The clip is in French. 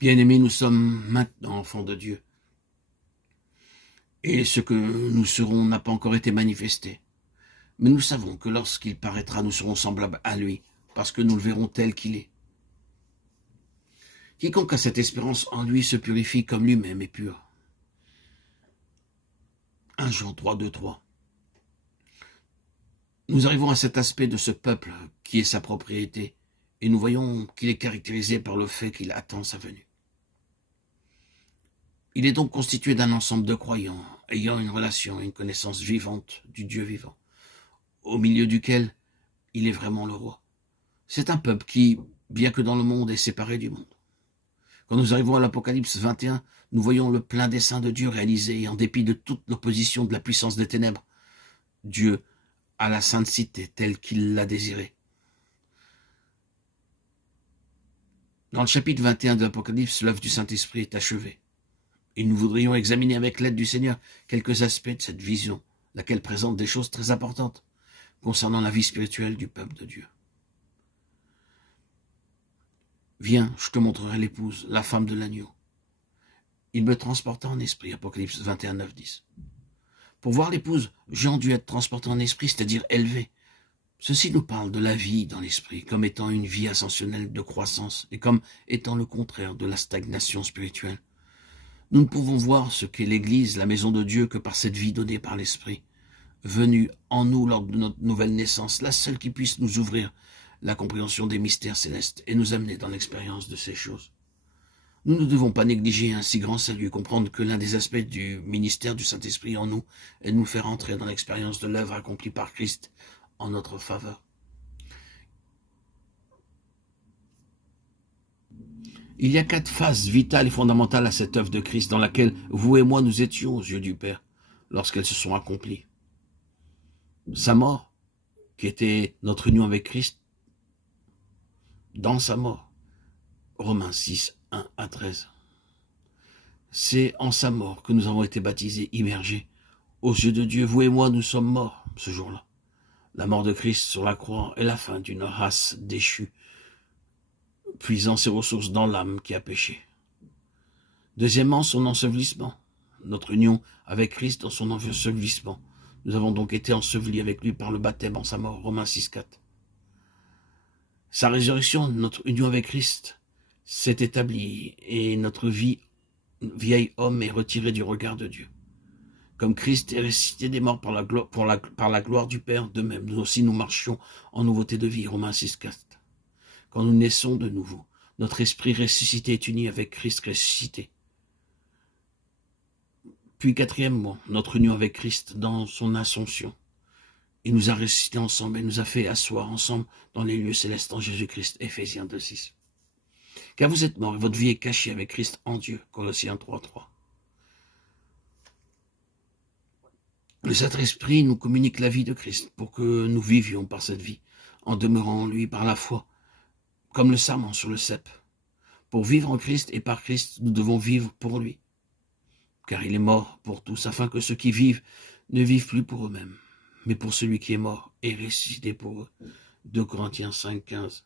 Bien-aimés, nous sommes maintenant enfants de Dieu. Et ce que nous serons n'a pas encore été manifesté. Mais nous savons que lorsqu'il paraîtra, nous serons semblables à lui, parce que nous le verrons tel qu'il est. Quiconque a cette espérance en lui se purifie comme lui-même est pur. 1 Jean 3, 2, 3. Nous arrivons à cet aspect de ce peuple qui est sa propriété, et nous voyons qu'il est caractérisé par le fait qu'il attend sa venue. Il est donc constitué d'un ensemble de croyants, ayant une relation et une connaissance vivante du Dieu vivant, au milieu duquel il est vraiment le roi. C'est un peuple qui, bien que dans le monde, est séparé du monde. Quand nous arrivons à l'Apocalypse 21, nous voyons le plein dessein de Dieu réalisé, et en dépit de toute l'opposition de la puissance des ténèbres, Dieu a la sainte cité telle qu'il l'a désirée. Dans le chapitre 21 de l'Apocalypse, l'œuvre du Saint-Esprit est achevée. Et nous voudrions examiner avec l'aide du Seigneur quelques aspects de cette vision, laquelle présente des choses très importantes concernant la vie spirituelle du peuple de Dieu. Viens, je te montrerai l'épouse, la femme de l'agneau. Il me transporta en esprit, Apocalypse 21, 9, 10. Pour voir l'épouse, Jean dut être transporté en esprit, c'est-à-dire élevé. Ceci nous parle de la vie dans l'esprit, comme étant une vie ascensionnelle de croissance, et comme étant le contraire de la stagnation spirituelle. Nous ne pouvons voir ce qu'est l'Église, la maison de Dieu, que par cette vie donnée par l'Esprit, venue en nous lors de notre nouvelle naissance, la seule qui puisse nous ouvrir la compréhension des mystères célestes et nous amener dans l'expérience de ces choses. Nous ne devons pas négliger un si grand salut et comprendre que l'un des aspects du ministère du Saint-Esprit en nous est de nous faire entrer dans l'expérience de l'œuvre accomplie par Christ en notre faveur. Il y a 4 phases vitales et fondamentales à cette œuvre de Christ dans laquelle vous et moi nous étions aux yeux du Père lorsqu'elles se sont accomplies. Sa mort, qui était notre union avec Christ, dans sa mort. Romains 6, 1 à 13. C'est en sa mort que nous avons été baptisés, immergés. Aux yeux de Dieu, vous et moi, nous sommes morts ce jour-là. La mort de Christ sur la croix est la fin d'une race déchue, puisant ses ressources dans l'âme qui a péché. Deuxièmement, son ensevelissement, notre union avec Christ dans son ensevelissement. Nous avons donc été ensevelis avec lui par le baptême en sa mort, Romains 6, 4. Sa résurrection, notre union avec Christ, s'est établie et notre vieil homme est retiré du regard de Dieu. Comme Christ est ressuscité des morts par la gloire du Père, de même, nous aussi nous marchions en nouveauté de vie, Romains 6, 4. Quand nous naissons de nouveau, notre esprit ressuscité est uni avec Christ ressuscité. Puis quatrièmement, notre union avec Christ dans son ascension. Il nous a ressuscités ensemble et nous a fait asseoir ensemble dans les lieux célestes en Jésus-Christ, Éphésiens 2, 6. Car vous êtes morts et votre vie est cachée avec Christ en Dieu, Colossiens 3, 3. Le Saint-Esprit nous communique la vie de Christ pour que nous vivions par cette vie, en demeurant en lui par la foi, comme le sarment sur le cep. Pour vivre en Christ et par Christ, nous devons vivre pour lui, car il est mort pour tous, afin que ceux qui vivent ne vivent plus pour eux-mêmes, mais pour celui qui est mort et ressuscité pour eux. 2 Corinthiens 5, 15.